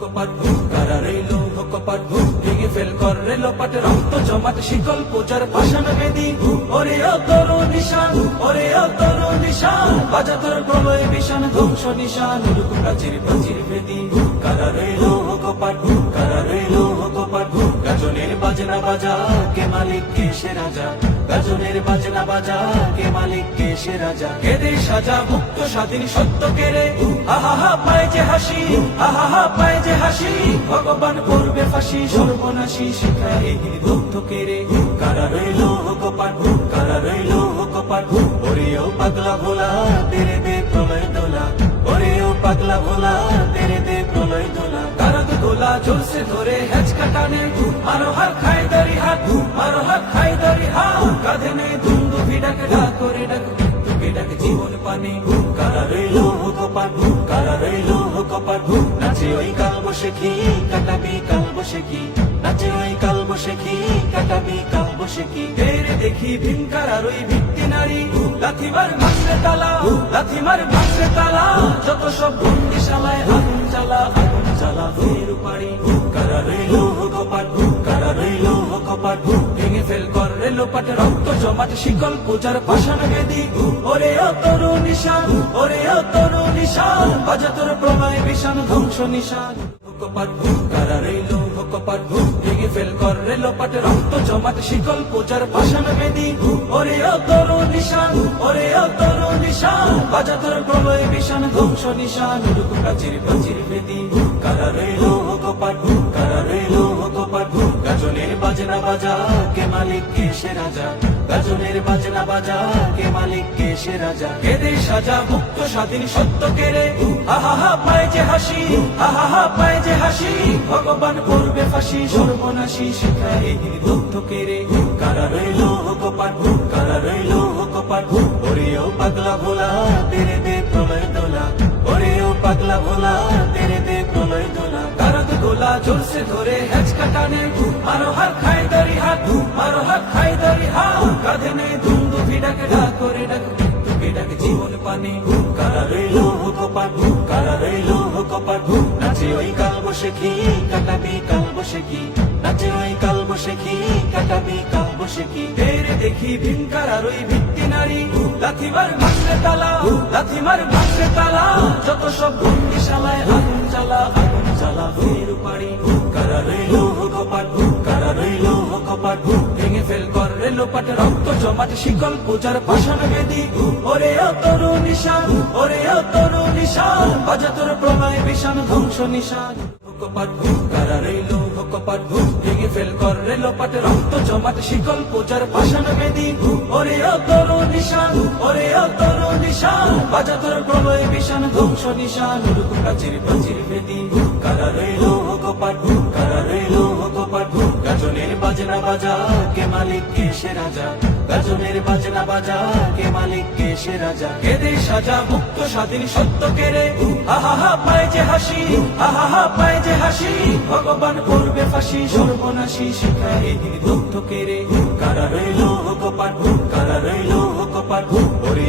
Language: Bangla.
কপাট কারা রইল কপাট ভেঙে ফেল কর রেলোপাট রক্ত জমাট শিকল পূজার পাষাণ বেদি ওরে ও তরু নিশান ওরে ও তরু নিশান বাজা তোর প্রলয় বিশান ধ্বংস নিশান উড়ুক প্রাচীর প্রাচীর বেদি কারা রইল কপাট কারা রইল কপাট গাজনের বাজনা বাজা কে মালিক কে সে রাজা গাজনের বাজনা বাজা কে মালিক কে সে রাজা কেদে সাজা মুক্ত স্বাধীন সত্য কেড়ে আহা হা পায় যে হাসি আহা হা পায় যে হাসি ভগবান করবে ফাঁসি সর্বনাশী শিখা এই দগ্ধ কেড়ে কারা রইল কপাট কারা রইল কপাট ওরে ও পাগলা ভোলা তেরে দে প্রলয় দোলা ওরে ও পাগলা ভোলা তেরে দে প্রলয় দোলা কারা তো দোলা জোরসে ধরে হেঁচকা টানে মারো হাত খাই দারি হাত মারো হাত খাই দারি হাত কাঁধে নেই ধুন্দু ভিডাকে ডাক করে ডাক তোকে ডাকে জীবন পানি কারা রইল কপাট কারা রইল কপাট নাচে ওই কাল বসে কি কাটাবি কাল বসে কি নাচে ওই কাল বসে কি কাটাবি কাল বসে কি তেরে দেখি ভিনকার আর ওই ভিত্তি নারী লাথিমার ভাঙছে তালা লাথিমার ভাঙছে তালা যত সব বন্দিশালায় আগুন জ্বালা ফের পাড়ি কারা রইল কপাট কারা রইল কপাট ভেঙে ফেল কর রেলোপাট রক্ত জমাট শিকল পূজার পাষাণ বেদি ওরে ও তরু নিশান ওরে ও তরু নিশান বাজা তোর প্রলয় বিশান ধ্বংস নিশান কপাট কারা রইল কপাট ভেঙে ফেল কর রেলোপাট রক্ত জমাট শিকল পূজার পাষাণ বেদি ওরে ও তরু নিশান ওরে ও তরু নিশান বাজা তোর প্রলয় বিশান ধ্বংস নিশান উড়ুক প্রাচীর প্রাচীর বেদি কারা রইল কপাট কারা রইল কপাট গাজনের বাজনা বাজা কে মালিক কে সে রাজা গাজনের বাজনা বাজা কে মালিক কে সে রাজা কেদে সাজা মুক্ত স্বাধীন সত্য কেড়ে আহা হা পায় যে হাসি আহা হা পায় যে হাসি ভগবান করবে ফাঁসি সর্বনাশী শিখা এই দগ্ধ কেড়ে কারা রইল কপাট কারা রইল কপাট ওরে ও পাগলা ভোলা তেরে দে প্রলয় দোলা ওরে ও পাগলা ভোলা তেরে দে প্রলয় দোলা কারা তো দোলা জোরসে ধরে হেঁচকা টানে মারো হাত খাই দারি হাত মারো হাত খাই দারি হাত কাঁধে নেই ধুন্দু ভিডাকে ডাক করে ডাক তোকে ডাকে জীবন পানি কারা রইল কপাট কারা রইল কপাট নাচে ওই কাল বসে কি কাটাবি কাল বসে কি নাচে ওই কাল বসে কি কাটাবি কাল বসে কি তেরে দেখি ভিনকার আর ওই ভিত্তি নারী লাথিমার ভাঙছে তালা লাথিমার ভাঙছে তালা যত সব বন্দিশালায় আগুন জ্বালা ফের পাড়ি কারা রইল কপাট কারা রইল কপাট ভেঙে ফেল কর রেলোপাট রক্ত জমাট শিকল পূজার পাষাণ বেদি ওরে ও তরু নিশান ওরে ও তরু নিশান বাজা তোর প্রলয় বিশান ধ্বংস নিশান কপাট কারা রইল কপাট ভেঙে ফেল কর রেলোপাট রক্ত জমাট শিকল পূজার পাষাণ বেদি ওরে ও তরু নিশান ওরে ও তরু নিশান বাজা তোর প্রলয় বিশান ধ্বংস নিশান উড়ুক প্রাচীর প্রাচীর বেদি কারা রইল কপাট কারা রইল কপাট গাজনের বাজনা বাজা কে মালিক কে সে রাজা গাজনের বাজনা বাজা কে মালিক কে সে রাজা কেদে সাজা মুক্ত স্বাধীন সত্য কেড়ে আহা হা পায় যে হাসি আহা হা পায় যে হাসি ভগবান করবে ফাঁসি সর্বনাশী শিখা এই দগ্ধ কেড়ে কারা রইল কপাট কারা রইল কপাট ওরে